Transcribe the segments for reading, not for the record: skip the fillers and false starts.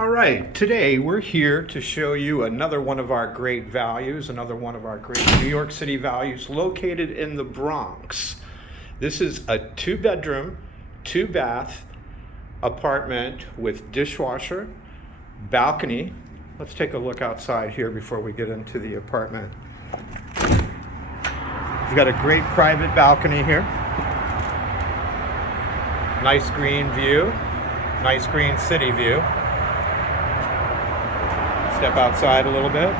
All right, today we're here to show you another one of our great values, another one of our great New York City values located in the Bronx. This is a 2-bedroom, 2-bath apartment with dishwasher, balcony. Let's take a look outside here before we get into the apartment. We've got a great private balcony here. Nice green view, nice green city view. Step outside a little bit.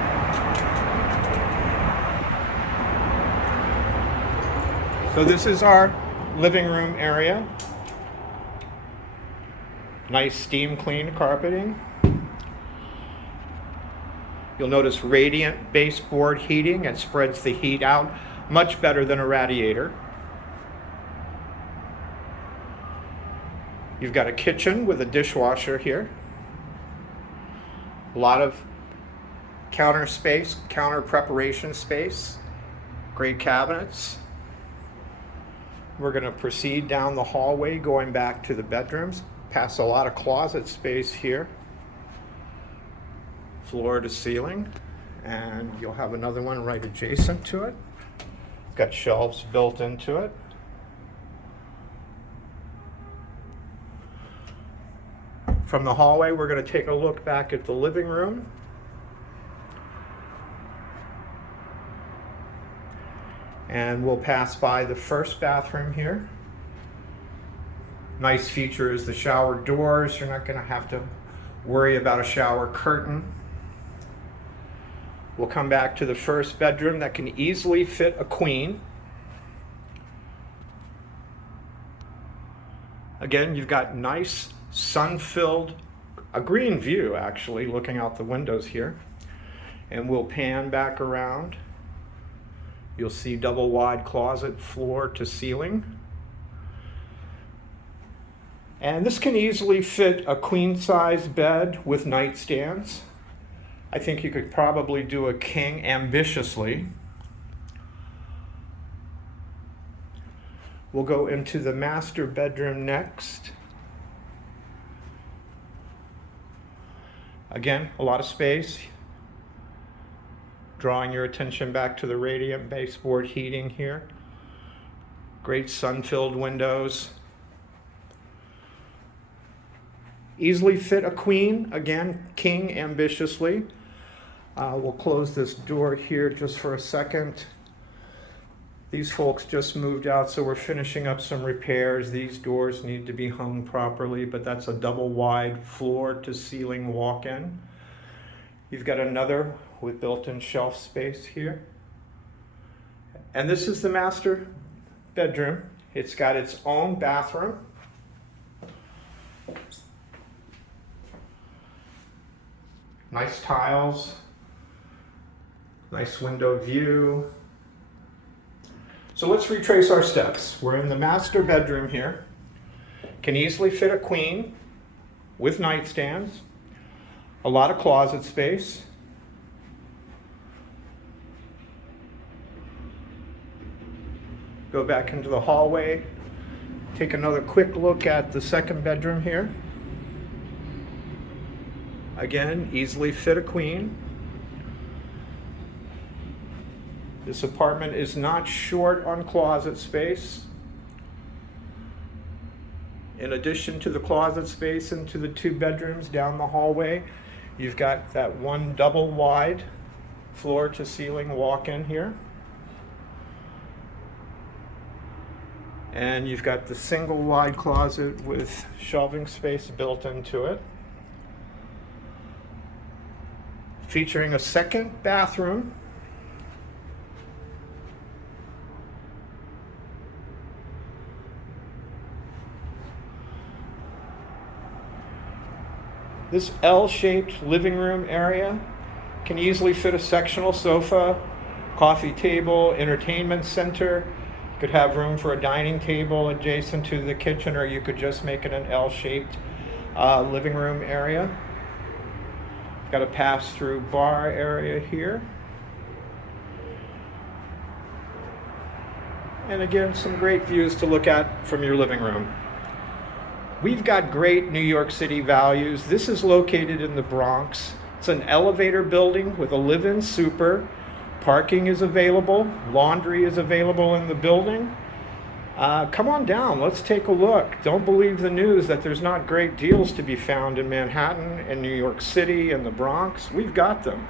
So this is our living room area. Nice steam clean carpeting. You'll notice radiant baseboard heating. It spreads the heat out much better than a radiator. You've got a kitchen with a dishwasher here. A lot of counter space, counter preparation space, great cabinets. We're going to proceed down the hallway going back to the bedrooms, past a lot of closet space here, floor to ceiling, and you'll have another one right adjacent to it. It's got shelves built into it. From the hallway, we're going to take a look back at the living room. And we'll pass by the first bathroom here. Nice feature is the shower doors. You're not going to have to worry about a shower curtain. We'll come back to the first bedroom that can easily fit a queen. Again, you've got nice sun-filled, a green view actually, looking out the windows here. And we'll pan back around. You'll see double wide closet, floor to ceiling. And this can easily fit a queen size bed with nightstands. I think you could probably do a king ambitiously. We'll go into the master bedroom next. Again, a lot of space. Drawing your attention back to the radiant baseboard heating here. Great sun-filled windows. Easily fit a queen, again, king ambitiously. We'll close this door here just for a second. These folks just moved out, so we're finishing up some repairs. These doors need to be hung properly, but that's a double wide floor to ceiling walk-in. You've got another with built-in shelf space here. And this is the master bedroom. It's got its own bathroom. Nice tiles, nice window view. So let's retrace our steps. We're in the master bedroom here. Can easily fit a queen with nightstands. A lot of closet space. Go back into the hallway. Take another quick look at the second bedroom here. Again, easily fit a queen. This apartment is not short on closet space. In addition to the closet space into the 2 bedrooms down the hallway, you've got that one double wide floor to ceiling walk-in here. And you've got the single wide closet with shelving space built into it. Featuring a second bathroom. This L-shaped living room area can easily fit a sectional sofa, coffee table, entertainment center. You could have room for a dining table adjacent to the kitchen, or you could just make it an L-shaped living room area. Got a pass-through bar area here. And again, some great views to look at from your living room. We've got great New York City values. This is located in the Bronx. It's an elevator building with a live-in super. Parking is available. Laundry is available in the building. Come on down, let's take a look. Don't believe the news that there's not great deals to be found in Manhattan and New York City and the Bronx. We've got them.